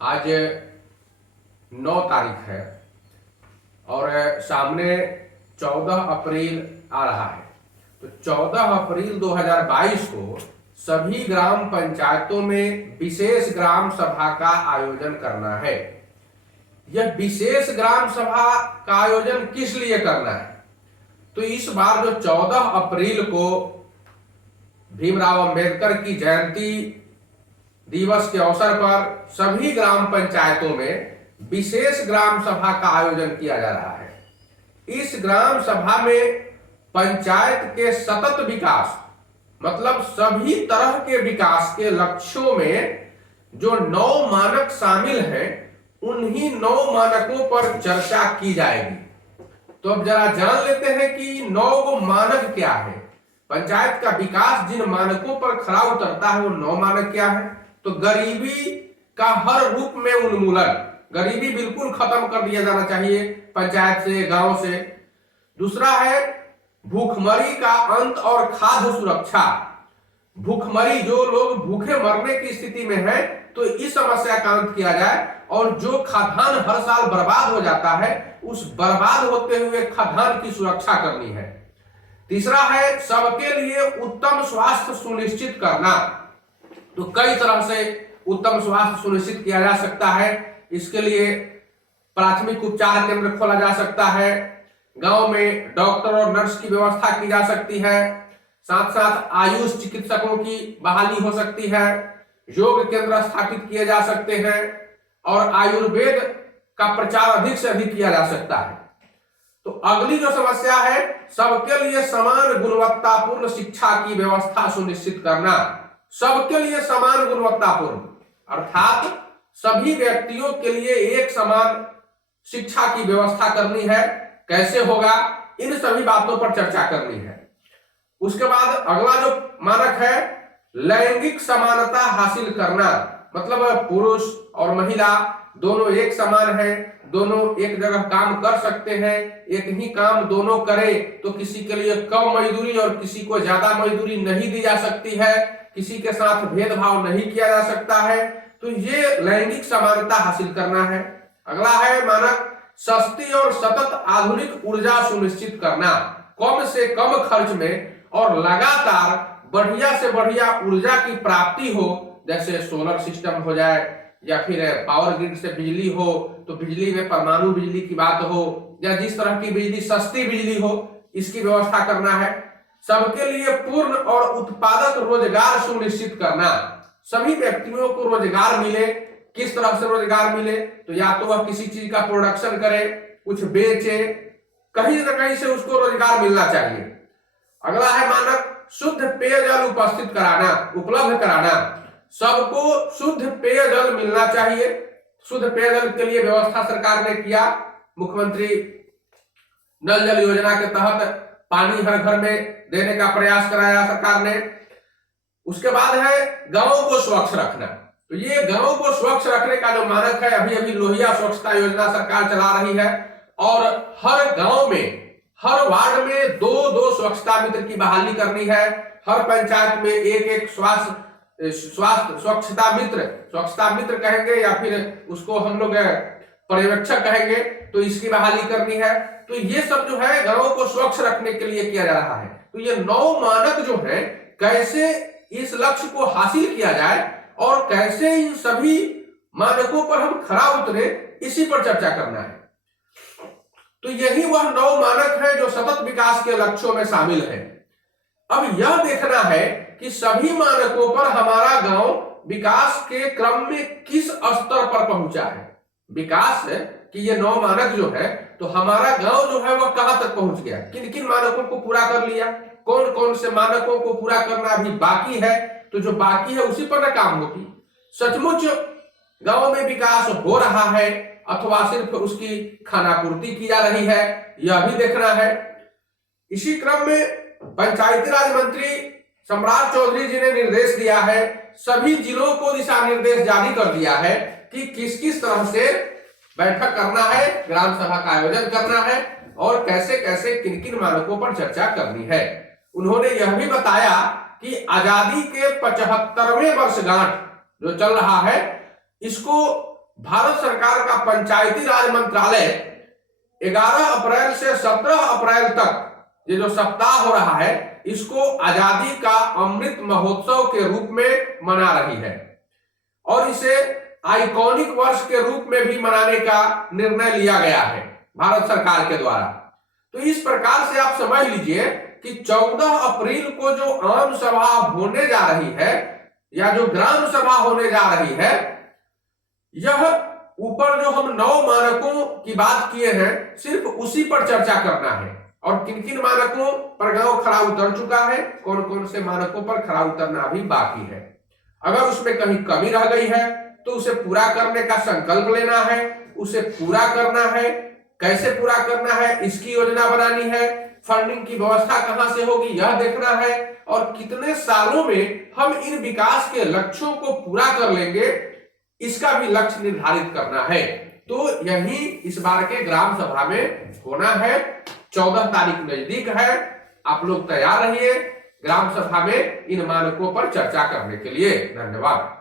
आज 9 तारीख है और सामने 14 अप्रैल आ रहा है। तो 14 अप्रैल 2022 को सभी ग्राम पंचायतों में विशेष ग्राम सभा का आयोजन करना है। यह विशेष ग्राम सभा का आयोजन किस लिए करना है? तो इस बार जो 14 अप्रैल को भीमराव अंबेडकर की जयंती दिवस के अवसर पर सभी ग्राम पंचायतों में विशेष ग्राम सभा का आयोजन किया जा रहा है। इस ग्राम सभा में पंचायत के सतत विकास मतलब सभी तरह के विकास के लक्ष्यों में जो 9 मानक शामिल हैं, उन्हीं 9 मानकों पर चर्चा की जाएगी। तो अब जरा जान लेते हैं कि 9 मानक क्या है। पंचायत का विकास जिन मानकों पर खरा उतरता है वो 9 मानक क्या है? तो गरीबी का हर रूप में उन्मूलन, गरीबी बिल्कुल खत्म कर दिया जाना चाहिए पंचायत से, गांव से। दूसरा है भूखमरी का अंत और खाद्य सुरक्षा। भूखमरी, जो लोग भूखे मरने की स्थिति में है, तो इस समस्या का अंत किया जाए और जो खाद्यान्न हर साल बर्बाद हो जाता है, उस बर्बाद होते हुए खाद्यान्न की सुरक्षा करनी है। तीसरा है सबके लिए उत्तम स्वास्थ्य सुनिश्चित करना। तो कई तरह से उत्तम स्वास्थ्य सुनिश्चित किया जा सकता है। इसके लिए प्राथमिक उपचार केंद्र खोला जा सकता है, गांव में डॉक्टर और नर्स की व्यवस्था की जा सकती है, साथ साथ आयुष चिकित्सकों की बहाली हो सकती है, योग केंद्र स्थापित किए जा सकते हैं और आयुर्वेद का प्रचार अधिक से अधिक किया जा सकता है। तो अगली जो समस्या है, सबके लिए समान गुणवत्तापूर्ण शिक्षा की व्यवस्था सुनिश्चित करना। सबके लिए समान गुणवत्तापूर्ण अर्थात सभी व्यक्तियों के लिए एक समान शिक्षा की व्यवस्था करनी है। कैसे होगा, इन सभी बातों पर चर्चा करनी है। उसके बाद अगला जो मानक है, लैंगिक समानता हासिल करना। मतलब पुरुष और महिला दोनों एक समान हैं, दोनों एक जगह काम कर सकते हैं। एक ही काम दोनों करें तो किसी के लिए कम मजदूरी और किसी को ज्यादा मजदूरी नहीं दी जा सकती है, किसी के साथ भेदभाव नहीं किया जा सकता है। तो ये लैंगिक समानता हासिल करना है। अगला है मानक सस्ती और सतत आधुनिक ऊर्जा सुनिश्चित करना। कम से कम खर्च में और लगातार बढ़िया से बढ़िया ऊर्जा की प्राप्ति हो, जैसे सोलर सिस्टम हो जाए या फिर पावर ग्रिड से बिजली हो, तो बिजली में परमाणु बिजली की बात हो या जिस तरह की बिजली सस्ती बिजली हो, इसकी व्यवस्था करना है। सबके लिए पूर्ण और उत्पादक रोजगार सुनिश्चित करना। सभी व्यक्तियों को रोजगार मिले। किस तरह से रोजगार मिले? तो या तो वह किसी चीज का प्रोडक्शन करे, कुछ बेचे, कहीं ना कहीं से उसको रोजगार मिलना चाहिए। अगला है मानक शुद्ध पेयजल उपलब्ध कराना। सबको शुद्ध पेयजल मिलना चाहिए। शुद्ध पेयजल के लिए व्यवस्था सरकार ने किया। मुख्यमंत्री नल जल योजना के तहत पानी हर घर में देने का प्रयास कराया सरकार ने। उसके बाद है गांवों को स्वच्छ रखना। तो ये गांवों को स्वच्छ रखने का जो मानक है, अभी अभी लोहिया स्वच्छता योजना सरकार चला रही है और हर गांव में, हर वार्ड में 2-2 स्वच्छता मित्र की बहाली करनी है। हर पंचायत में एक स्वच्छता मित्र कहेंगे या फिर उसको हम लोग पर्यवेक्षक कहेंगे, तो इसकी बहाली करनी है। तो ये सब जो है गांवों को स्वच्छ रखने के लिए किया जा रहा है। तो ये 9 मानक जो है, कैसे इस लक्ष्य को हासिल किया जाए और कैसे इन सभी मानकों पर हम खरा उतरे, इसी पर चर्चा करना है। तो यही वह 9 मानक है जो सतत विकास के लक्ष्यों में शामिल है। अब यह देखना है कि सभी मानकों पर हमारा गांव विकास के क्रम में किस स्तर पर पहुंचा है। विकास है कि ये 9 मानक जो है, तो हमारा गांव जो है वह कहां तक पहुंच गया, किन किन मानकों को पूरा कर लिया, कौन कौन से मानकों को पूरा करना अभी बाकी है। तो जो बाकी है उसी पर काम होगी। सचमुच गांव में विकास हो रहा है अथवा सिर्फ उसकी खानापूर्ति की जा रही है, यह भी देखना है। इसी क्रम में पंचायती राज मंत्री सम्राट चौधरी जी ने निर्देश दिया है, सभी जिलों को दिशा निर्देश जारी कर दिया है कि किस किस तरह से बैठक करना है, ग्राम सभा का आयोजन करना है और कैसे कैसे किन किन मानकों पर चर्चा करनी है। उन्होंने यह भी बताया कि आजादी के 75वें वर्षगांठ जो चल रहा है, इसको भारत सरकार का पंचायती राज मंत्रालय 11 अप्रैल से 17 अप्रैल तक ये जो सप्ताह हो रहा है इसको आजादी का अमृत महोत्सव के रूप में मना रही है और इसे आइकॉनिक वर्ष के रूप में भी मनाने का निर्णय लिया गया है भारत सरकार के द्वारा। तो इस प्रकार से आप समझ लीजिए कि 14 अप्रैल को जो आम सभा होने जा रही है या जो ग्राम सभा होने जा रही है, यह ऊपर जो हम 9 मानकों की बात किए हैं सिर्फ उसी पर चर्चा करना है और किन किन मानकों पर गांव खरा उतर चुका है, कौन कौन से मानकों पर खरा उतरना भी बाकी है। अगर उसमें कहीं कमी रह गई है तो उसे पूरा करने का संकल्प लेना है, उसे पूरा करना है। कैसे पूरा करना है इसकी योजना बनानी है, फंडिंग की व्यवस्था कहां से होगी यह देखना है और कितने सालों में हम इन विकास के लक्ष्यों को पूरा कर लेंगे इसका भी लक्ष्य निर्धारित करना है। तो यही इस बार के ग्राम सभा में होना है। 14 तारीख नजदीक है, आप लोग तैयार रहिए ग्राम सभा में इन मानकों पर चर्चा करने के लिए। धन्यवाद।